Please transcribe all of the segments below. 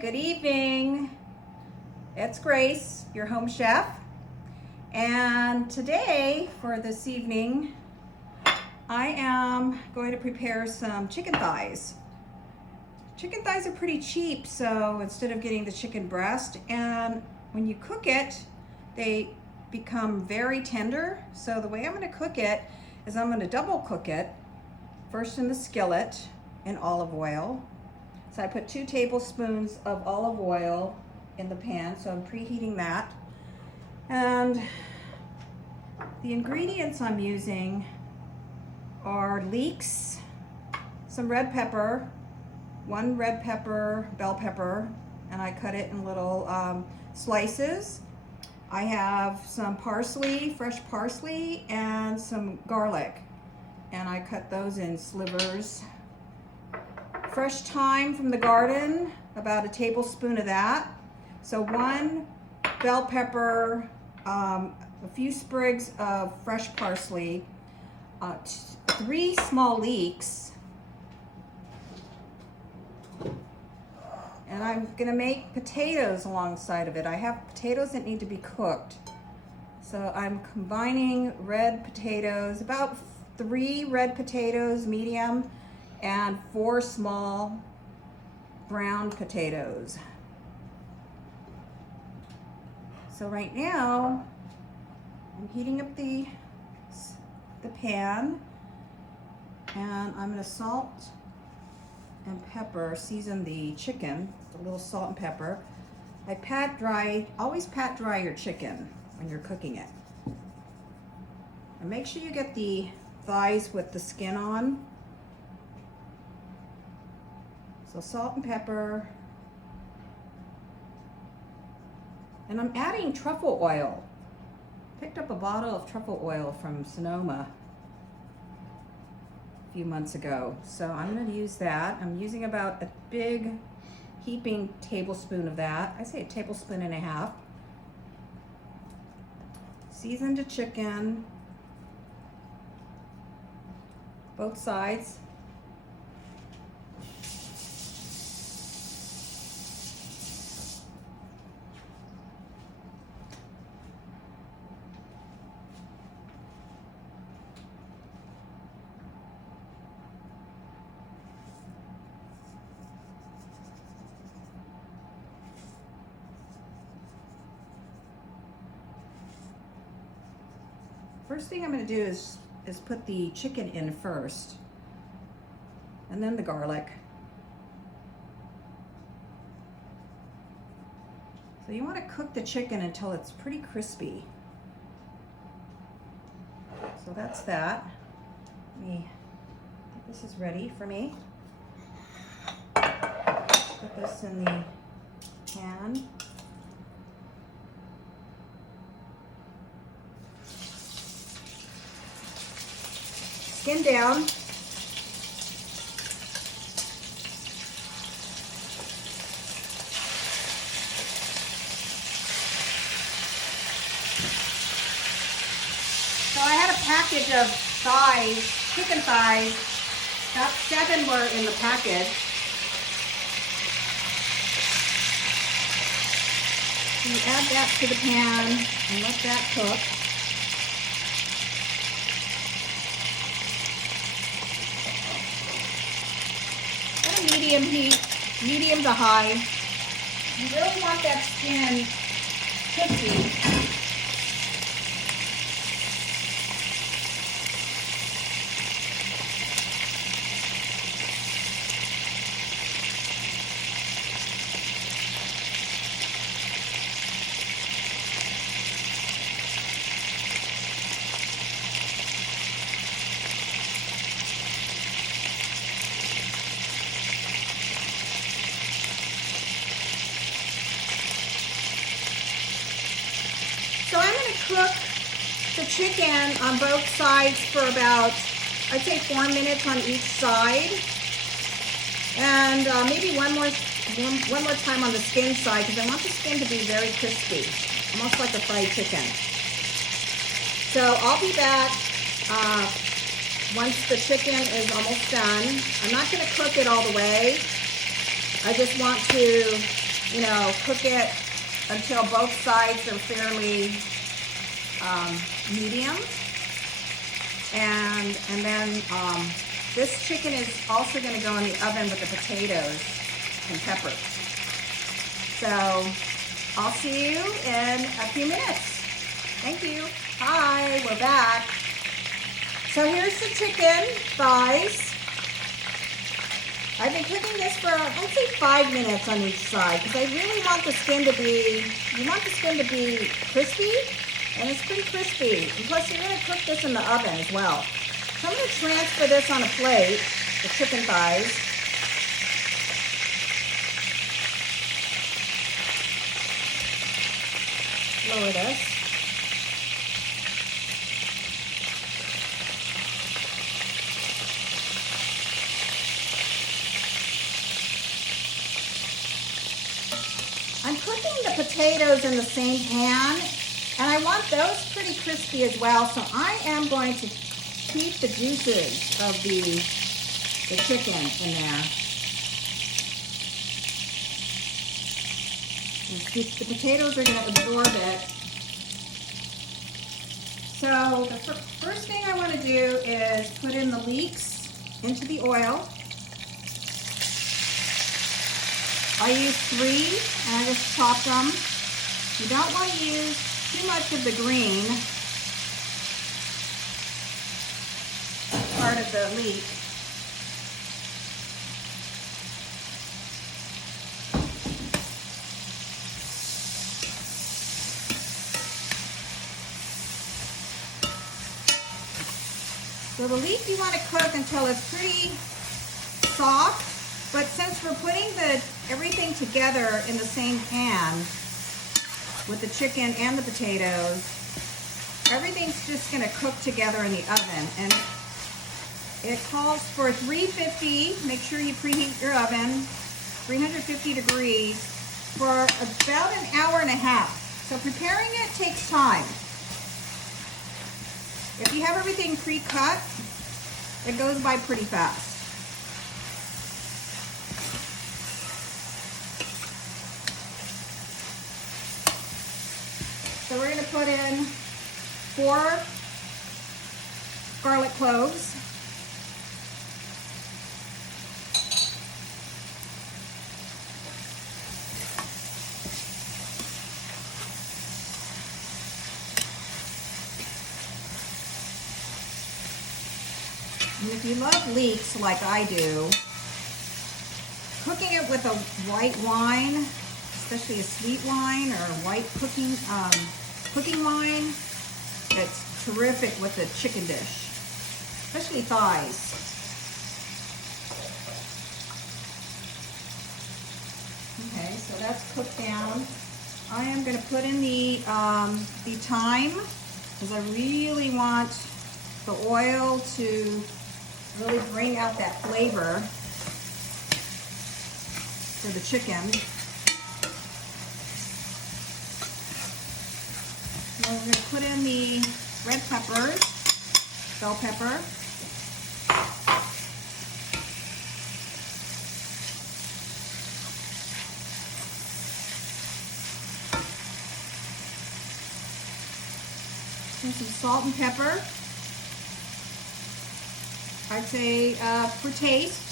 good evening. It's Grace, your home chef. And today, for this evening, I am going to prepare some chicken thighs. Chicken thighs are pretty cheap, so instead of getting the chicken breast, and when you cook it, they become very tender. So the way I'm going to cook it is I'm going to double cook it, first in the skillet in olive oil. So I put 2 tablespoons of olive oil in the pan, so I'm preheating that. And the ingredients I'm using are leeks, some red pepper, 1 red pepper, bell pepper, and I cut it in little slices. I have some parsley, fresh parsley, and some garlic, and I cut those in slivers. Fresh thyme from the garden, about a tablespoon of that. So 1 bell pepper, a few sprigs of fresh parsley, 3 small leeks, and I'm gonna make potatoes alongside of it. I have potatoes that need to be cooked. So I'm combining red potatoes, about 3 red potatoes, medium, and 4 small brown potatoes. So right now, I'm heating up the pan, and I'm gonna salt and pepper, season the chicken with a little salt and pepper. I pat dry, always pat dry your chicken when you're cooking it. And make sure you get the thighs with the skin on. So salt and pepper. And I'm adding truffle oil. Picked up a bottle of truffle oil from Sonoma a few months ago. So I'm going to use that. I'm using about a big heaping tablespoon of that. I say a tablespoon and a half. Seasoned the chicken, both sides. First thing I'm going to do is put the chicken in first, and then the garlic. So you want to cook the chicken until it's pretty crispy. So that's that. I think this is ready for me. Put this in the pan. Skin down. So I had a package of thighs, chicken thighs. About 7 were in the package. So you add that to the pan and let that cook. Medium heat, medium to high. You really want that skin crispy. So I'm going to cook the chicken on both sides for about, I'd say 4 minutes on each side. And maybe one more time on the skin side, because I want the skin to be very crispy, almost like a fried chicken. So I'll be back once the chicken is almost done. I'm not going to cook it all the way. I just want to you know, cook it until both sides are fairly medium. And then this chicken is also going to go in the oven with the potatoes and pepper. So I'll see you in a few minutes. Thank you. Hi, we're back. So here's the chicken thighs. I've been cooking this for, I'd say 5 minutes on each side because I really want the skin to be, you want the skin to be crispy, and it's pretty crispy. And plus you're gonna cook this in the oven as well. So I'm gonna transfer this on a plate, the chicken thighs. Lower this. I'm cooking the potatoes in the same pan, and I want those pretty crispy as well, so I am going to keep the juices of the chicken in there. And the potatoes are going to absorb it. So the first thing I want to do is put in the leeks into the oil. I use 3, and I just chopped them. You don't want to use too much of the green part of the leek. So the leek you want to cook until it's pretty soft. But since we're putting everything together in the same pan with the chicken and the potatoes, everything's just going to cook together in the oven. And it calls for 350, make sure you preheat your oven, 350 degrees for about an hour and a half. So preparing it takes time. If you have everything pre-cut, it goes by pretty fast. So we're going to put in 4 garlic cloves. And if you love leeks like I do, cooking it with a white wine, especially a sweet wine or a white cooking wine, it's terrific with the chicken dish, especially thighs. Okay, so that's cooked down. I am going to put in the thyme because I really want the oil to really bring out that flavor for the chicken. Now we're going to put in the red peppers, bell pepper. And some salt and pepper. I'd say for taste.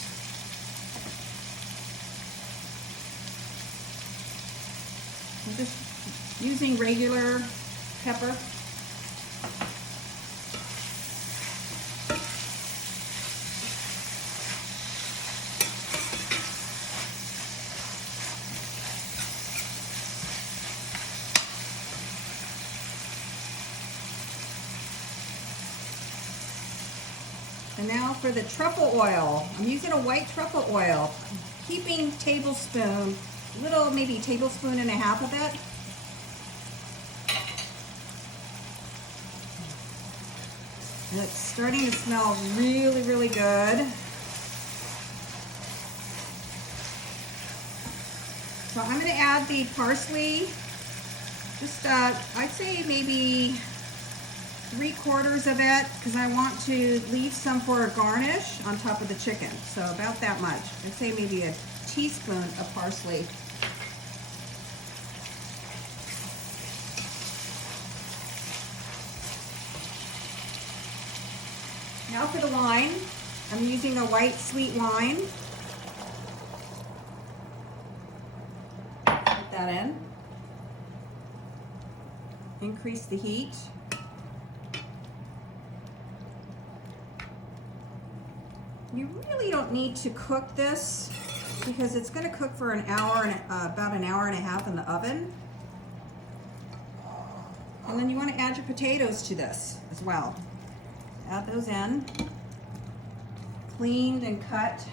I'm just using regular pepper. And now for the truffle oil. I'm using a white truffle oil. Keeping tablespoon, little maybe tablespoon and a half of it. And it's starting to smell really, really good. So I'm going to add the parsley. Just, I'd say maybe 3/4 of it, because I want to leave some for a garnish on top of the chicken. So about that much. I'd say maybe a teaspoon of parsley. Now for the wine. I'm using a white sweet wine. Put that in. Increase the heat. You really don't need to cook this because it's going to cook for an hour and about an hour and a half in the oven. And then you want to add your potatoes to this as well. Add those in, cleaned and cut.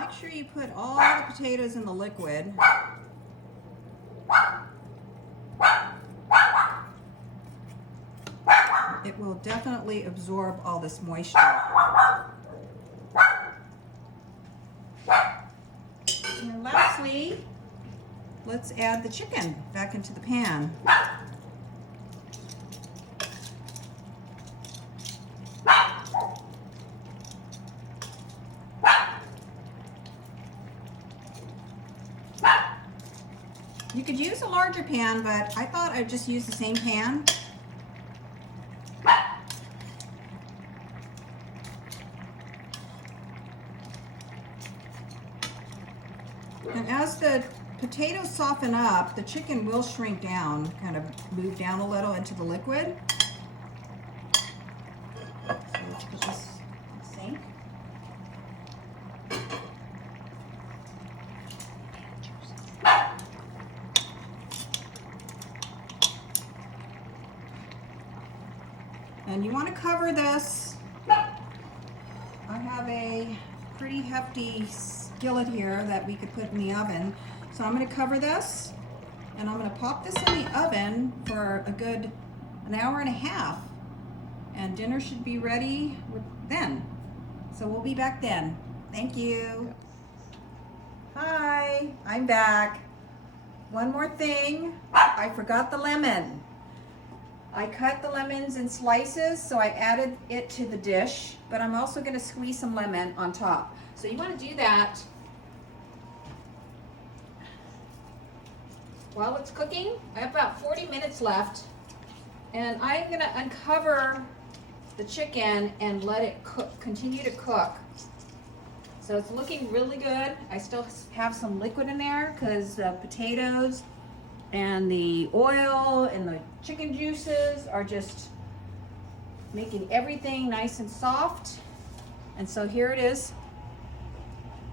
Make sure you put all the potatoes in the liquid. It will definitely absorb all this moisture. And lastly, let's add the chicken back into the pan. You could use a larger pan, but I thought I'd just use the same pan. And as the potatoes soften up, the chicken will shrink down, kind of move down a little into the liquid. So let's put this in the sink. And you want to cover this. I have a pretty hefty skillet here that we could put in the oven. So I'm going to cover this and I'm going to pop this in the oven for a good an hour and a half. And dinner should be ready then. So we'll be back then. Thank you. Hi, I'm back. One more thing, I forgot the lemon. I cut the lemons in slices, so I added it to the dish, but I'm also going to squeeze some lemon on top. So you want to do that while it's cooking. I have about 40 minutes left, and I'm going to uncover the chicken and let it cook, continue to cook. So it's looking really good. I still have some liquid in there because the potatoes and the oil and the chicken juices are just making everything nice and soft. And so here it is.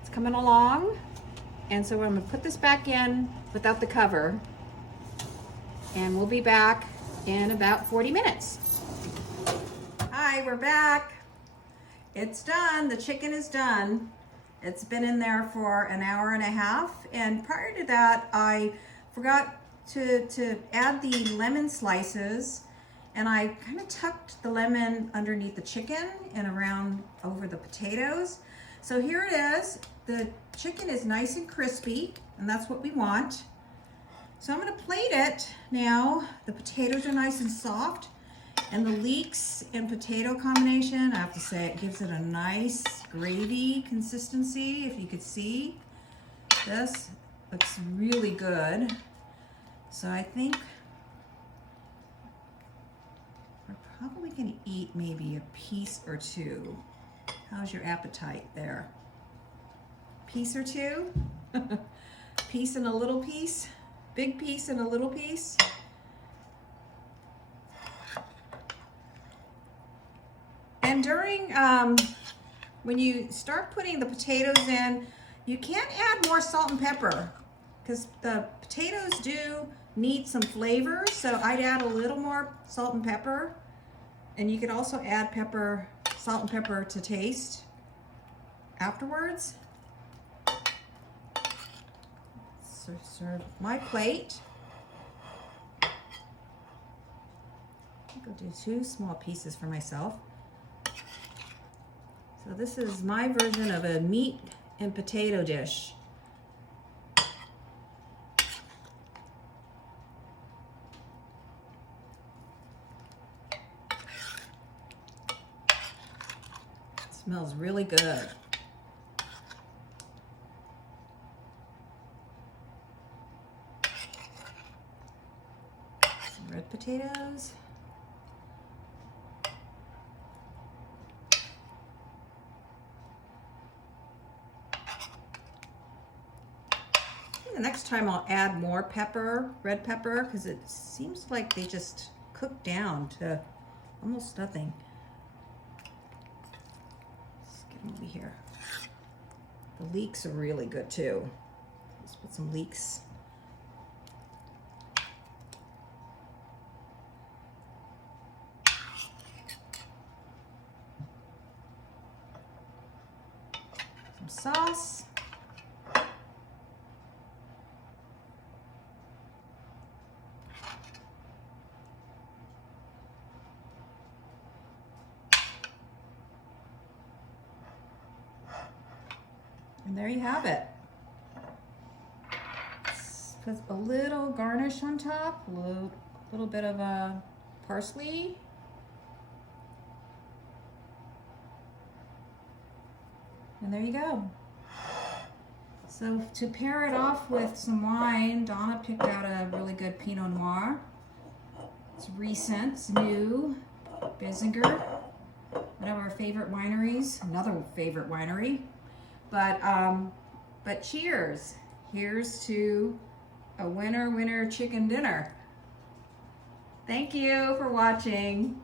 It's coming along. And so I'm gonna put this back in without the cover. And we'll be back in about 40 minutes. Hi, we're back. It's done, the chicken is done. It's been in there for an hour and a half. And prior to that, I forgot to add the lemon slices, and I kind of tucked the lemon underneath the chicken and around over the potatoes. So here it is. The chicken is nice and crispy, and that's what we want. So I'm going to plate it now. The potatoes are nice and soft, and the leeks and potato combination, I have to say, it gives it a nice gravy consistency. If you could see, this looks really good. So I think we're probably going to eat maybe a piece or two. How's your appetite there? Piece or two? Piece and a little piece? Big piece and a little piece? And during, when you start putting the potatoes in, you can't add more salt and pepper because the potatoes do need some flavor. So I'd add a little more salt and pepper. And you could also add pepper, salt and pepper to taste afterwards. So serve my plate. I think I'll do 2 small pieces for myself. So this is my version of a meat and potato dish. It smells really good. red potatoes. The next time I'll add more pepper, red pepper, because it seems like they just cook down to almost nothing. Let's get them over here. The leeks are really good too. Let's put some leeks. Some sauce. And there you have it. Let's put a little garnish on top, a little bit of parsley. And there you go. So to pair it off with some wine, Donna picked out a really good Pinot Noir. It's recent, it's new, Bissinger, one of our favorite wineries, another favorite winery. But cheers. Here's to a winner chicken dinner. Thank you for watching.